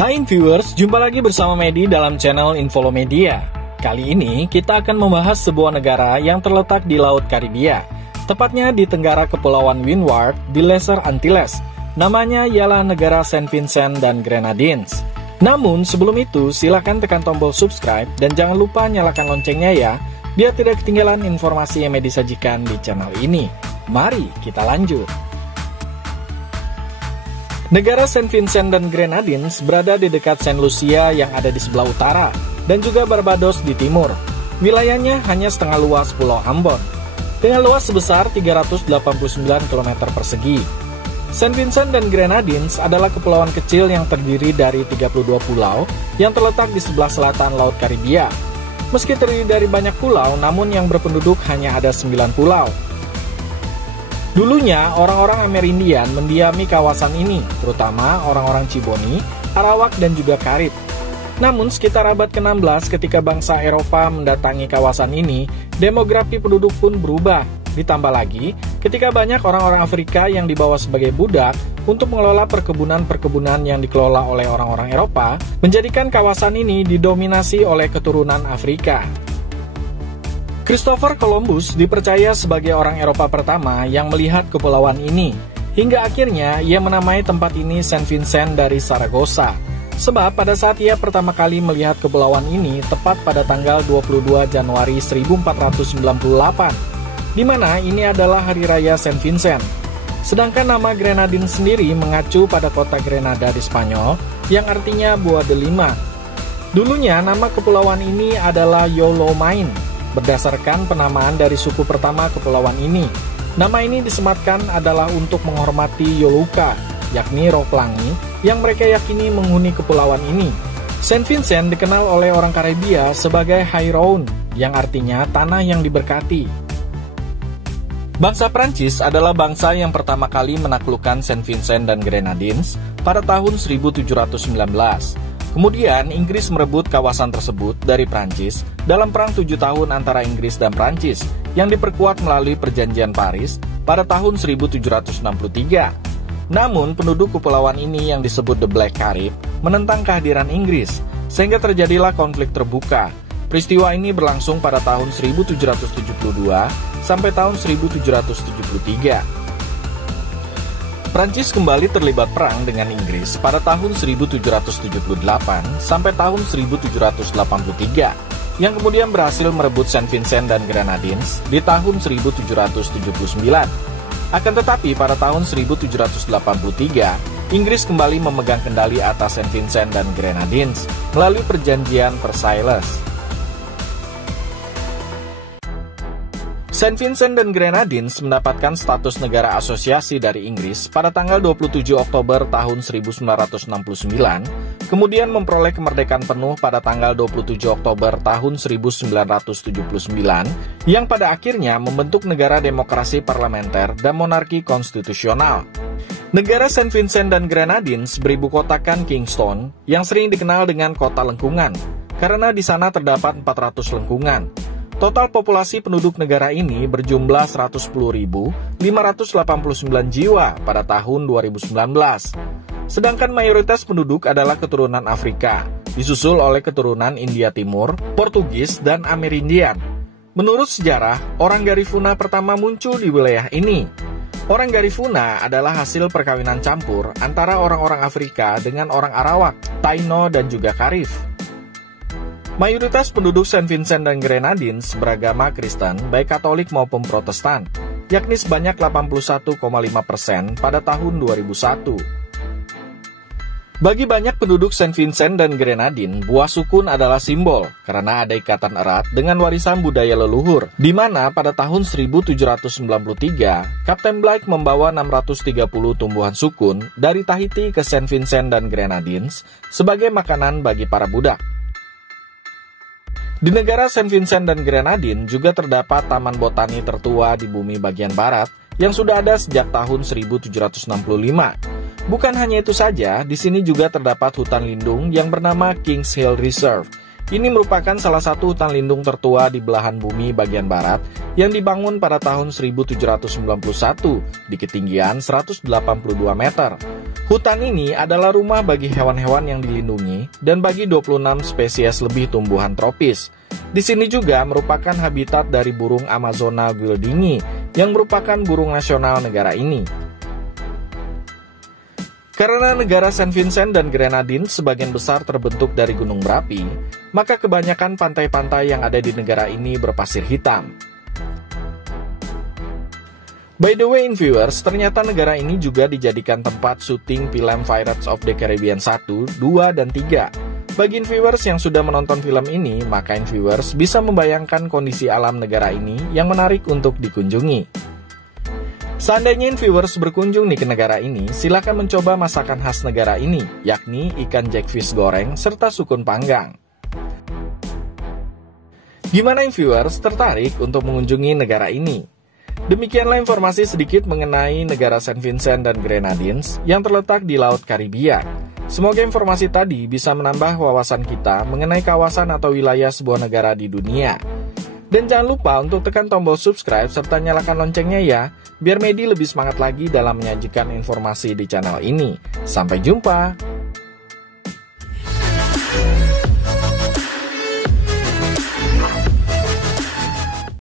Hai viewers, jumpa lagi bersama Medi dalam channel Infolomedia. Kali ini kita akan membahas sebuah negara yang terletak di Laut Karibia, tepatnya di tenggara Kepulauan Windward di Lesser Antilles. Namanya ialah negara Saint Vincent dan Grenadines. Namun sebelum itu, silakan tekan tombol subscribe dan jangan lupa nyalakan loncengnya ya, biar tidak ketinggalan informasi yang Medi sajikan di channel ini. Mari kita lanjut. Negara Saint Vincent dan Grenadines berada di dekat Saint Lucia yang ada di sebelah utara, dan juga Barbados di timur. Wilayahnya hanya setengah luas Pulau Ambon, dengan luas sebesar 389 km persegi. Saint Vincent dan Grenadines adalah kepulauan kecil yang terdiri dari 32 pulau yang terletak di sebelah selatan Laut Karibia. Meski terdiri dari banyak pulau, namun yang berpenduduk hanya ada 9 pulau. Dulunya, orang-orang Amerindian mendiami kawasan ini, terutama orang-orang Ciboney, Arawak, dan juga Carib. Namun, sekitar abad ke-16 ketika bangsa Eropa mendatangi kawasan ini, demografi penduduk pun berubah. Ditambah lagi, ketika banyak orang-orang Afrika yang dibawa sebagai budak untuk mengelola perkebunan-perkebunan yang dikelola oleh orang-orang Eropa, menjadikan kawasan ini didominasi oleh keturunan Afrika. Christopher Columbus dipercaya sebagai orang Eropa pertama yang melihat kepulauan ini, hingga akhirnya ia menamai tempat ini Saint Vincent dari Saragossa. Sebab pada saat ia pertama kali melihat kepulauan ini tepat pada tanggal 22 Januari 1498, di mana ini adalah hari raya Saint Vincent. Sedangkan nama Grenadines sendiri mengacu pada kota Grenada di Spanyol, yang artinya buah delima. Dulunya nama kepulauan ini adalah Yolomain, berdasarkan penamaan dari suku pertama kepulauan ini. Nama ini disematkan adalah untuk menghormati Yoluka, yakni roh pelangi, yang mereka yakini menghuni kepulauan ini. Saint Vincent dikenal oleh orang Karibia sebagai Hairoun, yang artinya tanah yang diberkati. Bangsa Prancis adalah bangsa yang pertama kali menaklukkan Saint Vincent dan Grenadines pada tahun 1719. Kemudian, Inggris merebut kawasan tersebut dari Prancis dalam Perang 7 tahun antara Inggris dan Prancis yang diperkuat melalui Perjanjian Paris pada tahun 1763. Namun, penduduk kepulauan ini yang disebut The Black Carib menentang kehadiran Inggris, sehingga terjadilah konflik terbuka. Peristiwa ini berlangsung pada tahun 1772 sampai tahun 1773. Prancis kembali terlibat perang dengan Inggris pada tahun 1778 sampai tahun 1783, yang kemudian berhasil merebut Saint Vincent dan Grenadines di tahun 1779. Akan tetapi pada tahun 1783, Inggris kembali memegang kendali atas Saint Vincent dan Grenadines melalui Perjanjian Versailles. Saint Vincent dan Grenadines mendapatkan status negara asosiasi dari Inggris pada tanggal 27 Oktober tahun 1969, kemudian memperoleh kemerdekaan penuh pada tanggal 27 Oktober tahun 1979, yang pada akhirnya membentuk negara demokrasi parlementer dan monarki konstitusional. Negara Saint Vincent dan Grenadines beribu kotakan Kingston, yang sering dikenal dengan kota lengkungan, karena di sana terdapat 400 lengkungan. Total populasi penduduk negara ini berjumlah 110.589 jiwa pada tahun 2019. Sedangkan mayoritas penduduk adalah keturunan Afrika, disusul oleh keturunan India Timur, Portugis, dan Amerindian. Menurut sejarah, orang Garifuna pertama muncul di wilayah ini. Orang Garifuna adalah hasil perkawinan campur antara orang-orang Afrika dengan orang Arawak, Taino, dan juga Carib. Mayoritas penduduk Saint Vincent dan Grenadines beragama Kristen, baik Katolik maupun Protestan, yakni sebanyak 81,5% pada tahun 2001. Bagi banyak penduduk Saint Vincent dan Grenadines, buah sukun adalah simbol, karena ada ikatan erat dengan warisan budaya leluhur, di mana pada tahun 1793, Kapten Blake membawa 630 tumbuhan sukun dari Tahiti ke Saint Vincent dan Grenadines sebagai makanan bagi para budak. Di negara Saint Vincent dan Grenadines juga terdapat taman botani tertua di bumi bagian barat yang sudah ada sejak tahun 1765. Bukan hanya itu saja, di sini juga terdapat hutan lindung yang bernama Kings Hill Reserve Ini merupakan salah satu hutan lindung tertua di belahan bumi bagian barat yang dibangun pada tahun 1791 di ketinggian 182 meter. Hutan ini adalah rumah bagi hewan-hewan yang dilindungi dan bagi 26 spesies lebih tumbuhan tropis. Di sini juga merupakan habitat dari burung Amazona guildingi yang merupakan burung nasional negara ini. Karena negara Saint Vincent dan Grenadines sebagian besar terbentuk dari gunung berapi, maka kebanyakan pantai-pantai yang ada di negara ini berpasir hitam. By the way, viewers, ternyata negara ini juga dijadikan tempat syuting film Pirates of the Caribbean 1, 2, dan 3. Bagi viewers yang sudah menonton film ini, maka viewers bisa membayangkan kondisi alam negara ini yang menarik untuk dikunjungi. Seandainya viewers berkunjung nih ke negara ini, silakan mencoba masakan khas negara ini, yakni ikan jackfish goreng serta sukun panggang. Gimana viewers, tertarik untuk mengunjungi negara ini? Demikianlah informasi sedikit mengenai negara Saint Vincent dan Grenadines yang terletak di Laut Karibia. Semoga informasi tadi bisa menambah wawasan kita mengenai kawasan atau wilayah sebuah negara di dunia. Dan jangan lupa untuk tekan tombol subscribe serta nyalakan loncengnya ya, biar Medi lebih semangat lagi dalam menyajikan informasi di channel ini. Sampai jumpa!